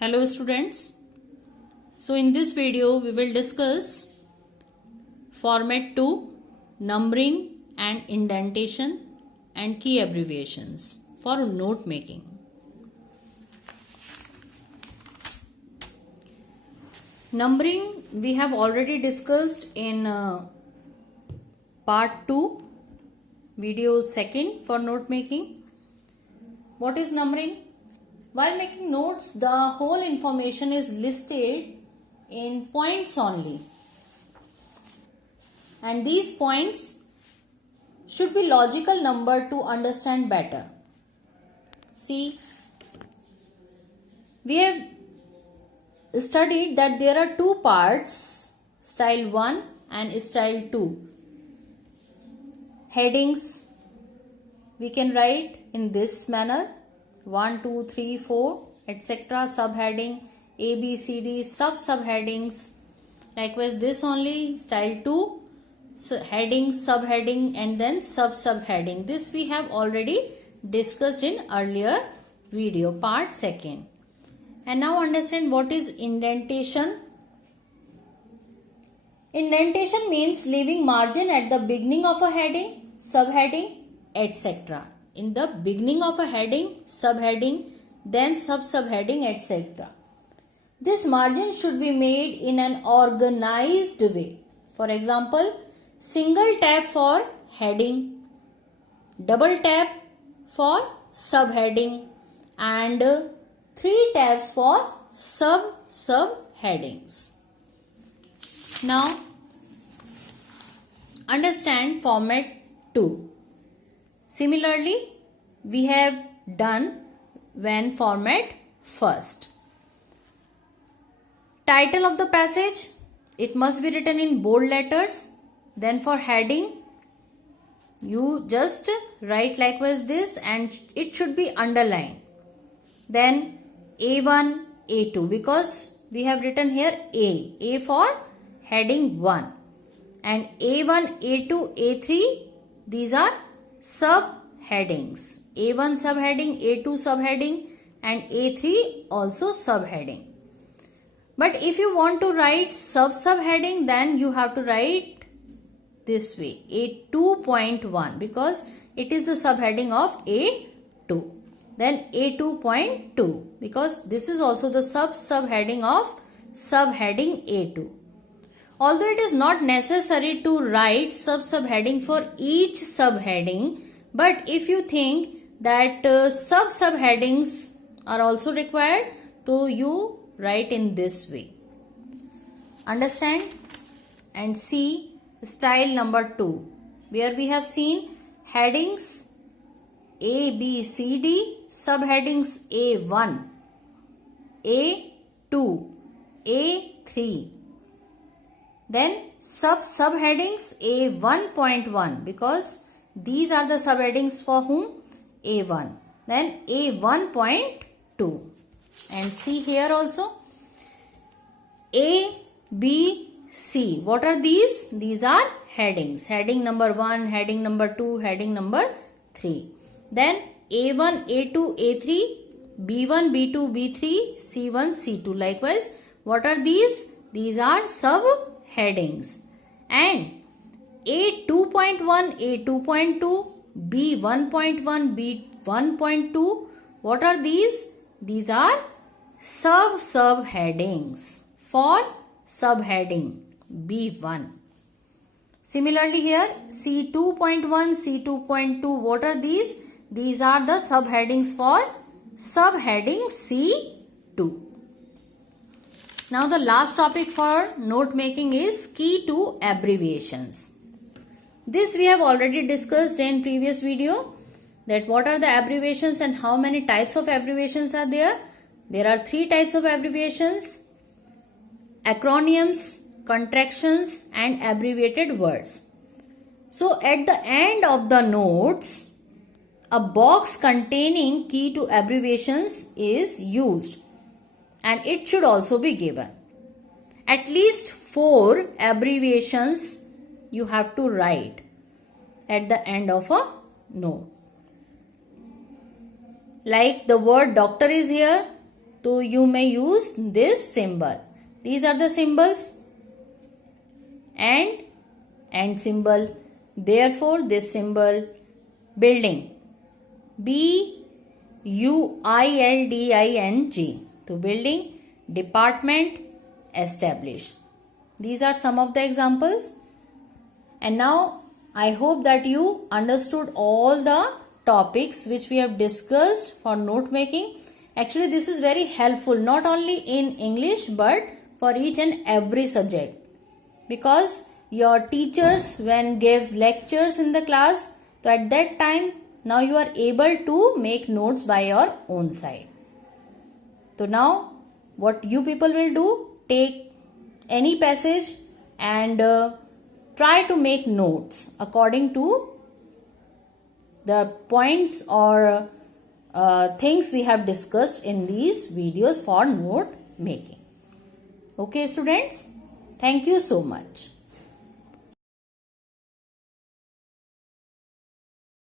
Hello students. So in this video we will discuss format 2, numbering and indentation and key abbreviations for note making. Numbering we have already discussed in part 2, video 2 for note making. What is numbering? While making notes, the whole information is listed in points only. And these points should be logical number to understand better. See, we have studied that there are two parts, style 1 and style 2. Headings we can write in this manner. 1, 2, 3, 4, etc. Subheading A, B, C, D, subheadings. Likewise, this only style 2, heading, subheading, and then subheading. This we have already discussed in earlier video, part 2. And now understand what is indentation. Indentation means leaving margin at the beginning of a heading, subheading, etc. In the beginning of a heading, subheading, then subheading, etc. This margin should be made in an organized way. For example, single tab for heading, double tab for subheading, and 3 tabs for subheadings. Now, understand format 2. Similarly, we have done when format first. Title of the passage, it must be written in bold letters. Then for heading, you just write likewise this and it should be underlined. Then A1, A2, because we have written here A for heading 1. And A1, A2, A3, these are subheadings. A1 subheading, A2 subheading, and A3 also subheading. But if you want to write subheading, then you have to write this way, A2.1, because it is the subheading of A2. Then A2.2, because this is also the subheading of subheading A2. Although it is not necessary to write subheading for each subheading, but if you think that subheadings are also required, so you write in this way. Understand? And see style number 2, where we have seen headings A, B, C, D, subheadings A1, A2, A3. Then subheadings A1.1, because these are the subheadings for whom? A1. Then A1.2. And see here also A, B, C. What are these? These are headings. Heading number 1, heading number 2, heading number 3. Then A1, A2, A3, B1, B2, B3, C1, C2. Likewise, what are these? These are subheadings. And A2.1, A2.2, B1.1, B1.2. What are these? These are subheadings for subheading B1. Similarly here C2.1, C2.2. What are these? These are the subheadings for subheading C2. Now the last topic for note making is key to abbreviations. This we have already discussed in previous video, that what are the abbreviations and how many types of abbreviations are there. There are 3 types of abbreviations: acronyms, contractions, and abbreviated words. So at the end of the notes, a box containing key to abbreviations is used, and it should also be given. At least 4 abbreviations you have to write at the end of a note. Like the word doctor is here, So you may use this symbol. These are the symbols. And symbol. Therefore, this symbol, building, building. So building, department, established. These are some of the examples. And now I hope that you understood all the topics which we have discussed for note making. Actually, this is very helpful not only in English but for each and every subject, because your teachers when gives lectures in the class, so at that time now you are able to make notes by your own side. So now what you people will do, take any passage and try to make notes according to the points or things we have discussed in these videos for note making. Okay students, thank you so much.